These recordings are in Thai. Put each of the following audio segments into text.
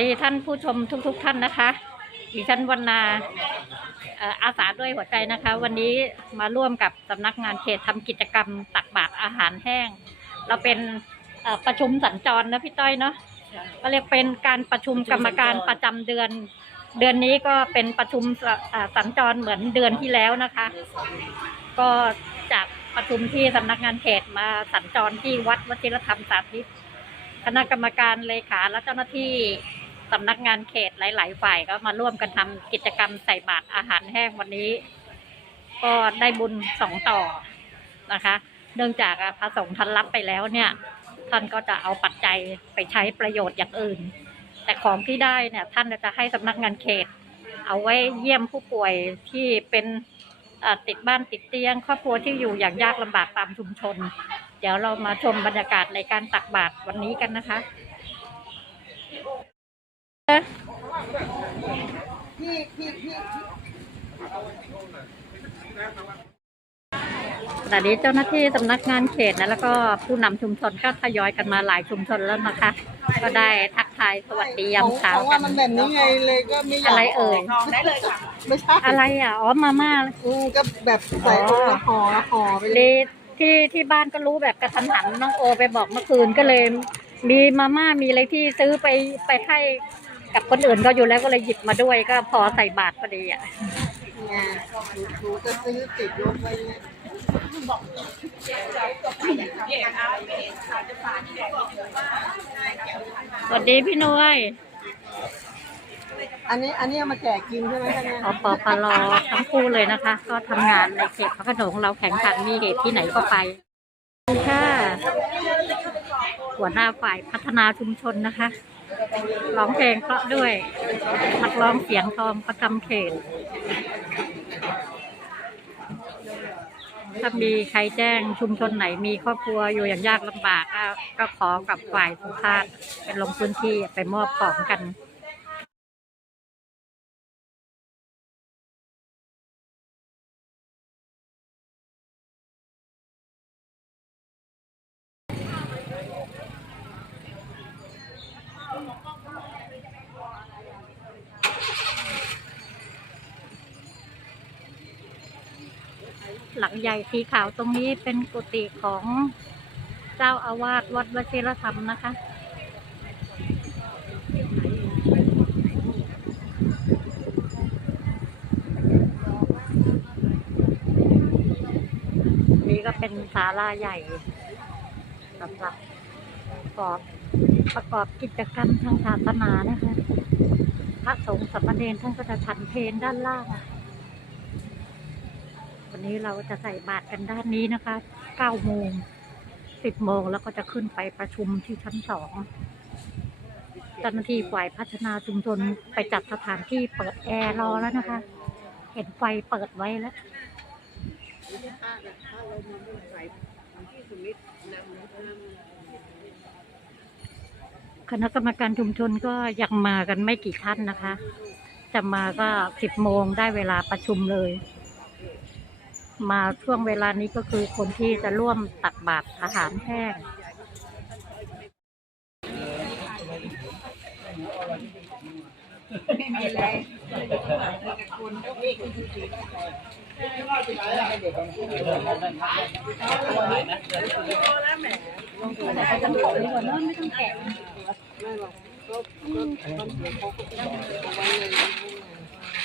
ดีท่านผู้ชมทุกๆท่านนะคะดิฉันวรรณาอาสาด้วยหัวใจนะคะ วันนี้มาร่วมกับสำนักงานเขตทำกิจกรรมตักบาตรอาหารแห้ง เราเป็นประชุมสัญจรนะพี่ต้อยเนาะก็เรียกเป็นการประชุมกรรมการประจำเดือน เดือนนี้ก็เป็นประชุมสัญจรเหมือนเดือนที่แล้วนะคะ ก็จากประชุมที่สำนักงานเขตมาสัญจรที่วัดวชิรธรรมสาธิตคณะกรรมการเลขาและเจ้าหน้าที่ สำนักงานเขตหลาย ๆ ฝ่ายก็มาร่วมกันทำกิจกรรมใส่บาตรอาหารแห้งวันนี้ ก็ได้บุญสองต่อนะคะ เนื่องจากพระสงฆ์ท่านรับไปแล้วเนี่ย ท่านก็จะเอาปัจจัยไปใช้ประโยชน์อย่างอื่น แต่ของที่ได้เนี่ยท่านจะให้สำนักงานเขต เอาไว้เยี่ยมผู้ป่วยที่เป็นติดบ้านติดเตียง ครอบครัวที่อยู่อย่างยากลำบากตามชุมชน เดี๋ยวเรามาชมบรรยากาศในการตักบาตรวันนี้กันนะคะ ตอนนี้เจ้าหน้าที่สำนักงานเขตนะแล้วก็ผู้นำชุมชนก็ทยอยกันมาหลายชุมชนแล้วนะคะ ก็ได้ทักทายสวัสดียามเช้าเพราะกัว่านมันแบบนี้ไงเลยก็ไม่อยากอะไรเอ่ยได้เลยค่ะไม่ใช่อะไรอะอ๋อมาม่าอืมก็แบบใส่ถุงละห่อละห่อไปเลยเลยที่ที่บ้านก็รู้แบบกระทันหันน้องโอไปบอกเมื่อคืนก็เลย มีมาม่ามีอะไรที่ซื้อไปไปให้ กับคนอื่นก็อยู่แล้วก็เลยหยิบมาด้วยก็พอใส่บาตรพอดีอะไงหนูจะซื้อติดรถไว้เนี่ยสวัสดีพี่นุ้ยอันนี้อันนี้เอามาแจกกินใช่ไหมคะเนี่ยอปปลทั้งคู่เลยนะคะ ก็ทำงานในเขตพระโขนงเราแข่งขันมีเหตุที่ไหนก็ไปค่ะหัวหน้าฝ่ายพัฒนาชุมชนนะคะ ร้องเพลงเพราะด้วยนักร้องเสียงทองประจำเขต ถ้ามีใครแจ้งชุมชนไหนมีครอบครัวอยู่อย่างยากลำบากก็ก็ขอกับฝ่ายสุภาพเป็นลงพื้นที่ไปมอบของกัน หลังใหญ่สีขาวตรงนี้เป็นกุฏิของเจ้าอาวาสวัดวชิรธรรมนะคะ นี่ก็เป็นศาลาใหญ่สำหรับประกอบประกอบกิจกรรมทางศาสนานะคะ พระสงฆ์สามเณรท่านก็จะฉันเพลด้านล่าง วันนี้เราจะใส่บาตรกันด้านนี้นะคะ9โมง10โมงแล้วก็จะขึ้นไปประชุมที่ชั้นสองเจ้าหน้าที่ฝ่ายพัฒนาชุมชนไปจัดสถานที่เปิดแอร์รอแล้วนะคะ เห็นไฟเปิดไว้แล้วคณะกรรมการชุมชนก็ยังมากันไม่กี่ท่านนะคะ จะมาก็10โมงได้เวลาประชุมเลย มาช่วงเวลานี้ก็คือคนที่จะร่วมตักบาตรอาหารแห้งอันเล็กๆ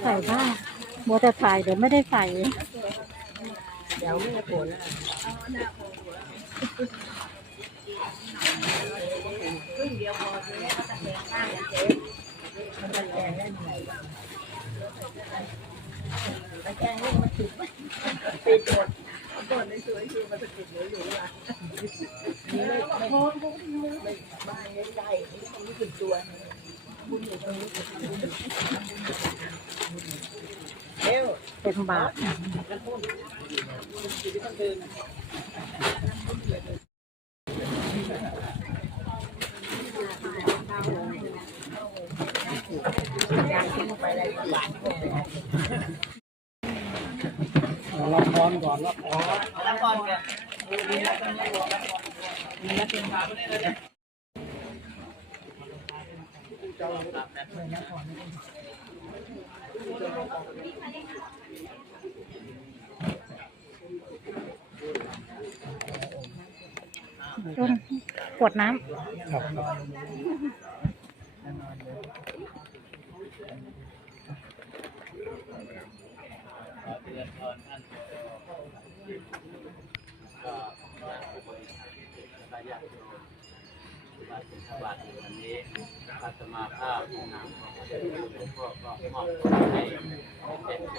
ใส่บ้างมัวแต่ใส่เดี๋ยวไม่ได้ใส่ เดี๋ยวไม่ได้ผไปตรวจ ดแล้วเไม่บ้านใกล้ๆนี่เขาไม่ถึงตัวบุญอยู่ตรงนี้เร็วเป็นบาทไปอะไรหวาน ก็ไปรับพรก่อนรับพรแล้วก่อนเนี่ยต้นขวดน้ำ ญาติโยมมาถึงสวัสดีวันนี้อาตมาภาพนามของพระเดชพระคุณหลวงพ่อก็มอบให้เป็นใจ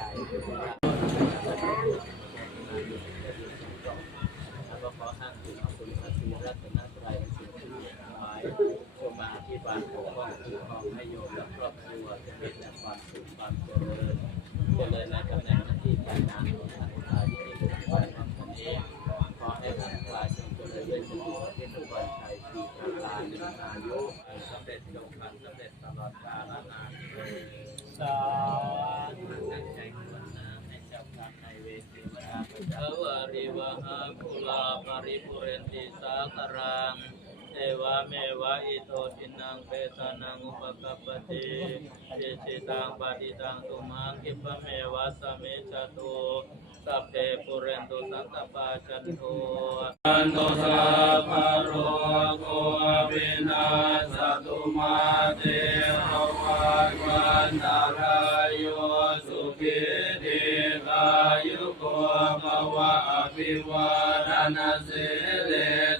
แล้วก็ขอท่านถึงขอบคุณพระศรีรัตน สาใจภาวนาให้เจ้ากรรมนเวรเทวดาพระเจ้าวาริวหาภูลาภริปุเรนติสาคารังเทวะเมวะอิโตทินังเปตานังอุปกัปปติเจจิตังปฏิตังตุมังคิปะเมวะสะเมจตุสัพเพปุเรนตุสังกปาจันโทอันโตสัพพโรโกวินาสตุมาเตภวัต วันตารายโยสุขิติกายุโกภวะอภิวาทนาสิเล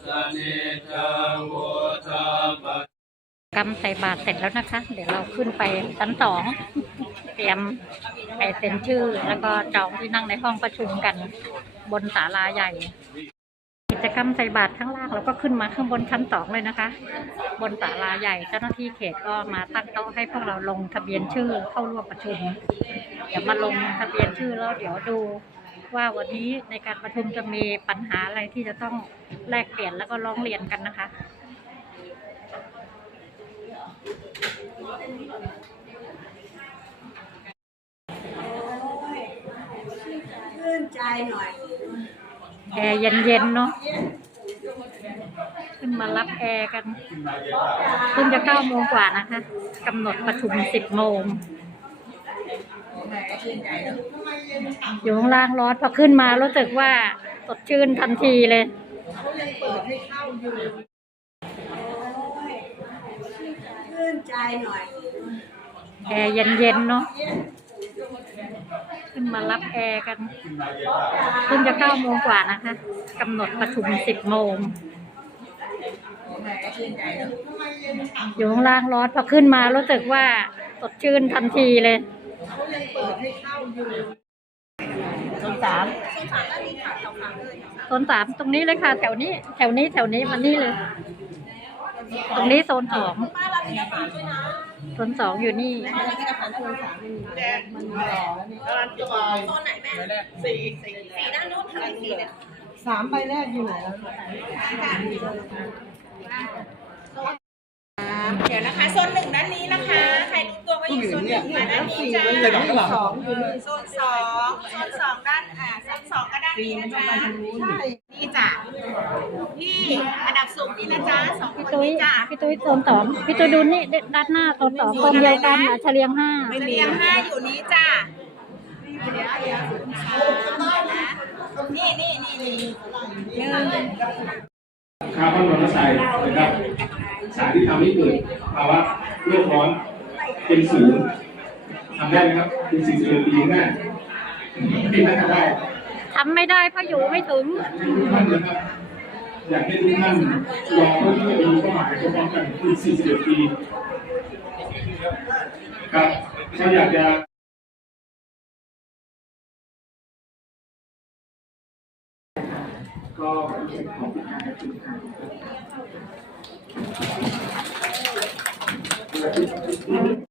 สนิจังวุฒาปำกำใส่บาทเสร็จแล้วนะคะ เดี๋ยวเราขึ้นไปชั้นสองเตรียมไปเซ็นชื่อ แล้วก็จองที่นั่งในห้องประชุมกัน บนศาลาใหญ่ จกรรมใส่บาตรข้างล่างเราก็ขึ้นมาข้างบนชั้นสองเลยนะคะ บนศาลาใหญ่เจ้าหน้าที่เขตก็มาตั้งโต๊ะให้พวกเราลงทะเบียนชื่อเข้าร่วมประชุมเดี๋ยวมาลงทะเบียนชื่อแล้วเดี๋ยวดูว่าวันนี้ในการประชุมจะมีปัญหาอะไรที่จะต้องแลกเปลี่ยนแล้วก็ร้องเรียนกันนะคะชื่นใจหน่อย แอร์เย็นๆเนาะขึ้นมารับแอร์กันเพิ่งจะเก้าโมงกว่านะคะกำหนดประชุมสิบโมงแหมชื่นใจเนอะอยู่ข้างล่างร้อนพอขึ้นมารู้สึกว่าสดชื่นทันทีเลยเขายังเปิดให้เข้าอยู่ชื่นใจหน่อยแอร์เย็นๆเนาะ ขึ้นมารับแอร์กันเพิ่งจะเก้าโมงกว่านะคะกำหนดประชุมสิบโมงแหมชื่นใจเนอะอยู่ข้างล่างร้อนพอขึ้นมารู้สึกว่าสดชื่นทันทีเลยเขายังเปิดให้เข้าอยู่โซนสามโซนสามตรงนี้เลยค่ะ แถวนี้ แถวนี้แถวนี้มันนี่เลย ตรงนี้โซนสอง โซนสองอยู่นี่แดงมันหล่อแล้วนี่การจะไปโซนไหนแม่สี่สี่สี่ด้านนู้นถ่ายสี่เลยสามใบแรกอยู่ไหนแล้วเดี๋ยวนะคะ โซนหนึ่งด้านนี้นะคะ ใครรู้ตัวว่าอยู่โซนหนึ่งมาด้านนี้สี่จ้าใบแรกสองอยู่นี่โซนสองโซนสองด้าน อ่า โซนสองก็ด้านนี้นะจ๊ะ ใช่ นี่จ้ะ พี่อันดับสูงนี่นะจ๊ะสองคพี่นตุ้ยนี้จ้ะพี่ตุ้ยโซนสองพี่ตุ้ยดูนี่ด้านหน้าโซนสองกองเดียวกันอะเฉลียงห้าเรียงห้าอยู่นี้จ้ะเดี๋ยวเดี๋ยวนะนี่นี่นี่นี่หนึ่งคาร์บอนมอนอกไซด์นะครับสารที่ทำให้เกิดภาวะโลกร้อนเป็นศูนย์ทำได้ไหมครับเป็นสิ่งที่ดีมากที่น่าจะได้ ทำไม่ได้เพราะอยู่ไม่ถึงท่านนะครับอยากให้ทุกท่านลอเพื่อที่จะมีเป้าหมายพร้อมกันคือ41ปีครับถ้าอยากจะก็ขอปิดการประชุมค่ะ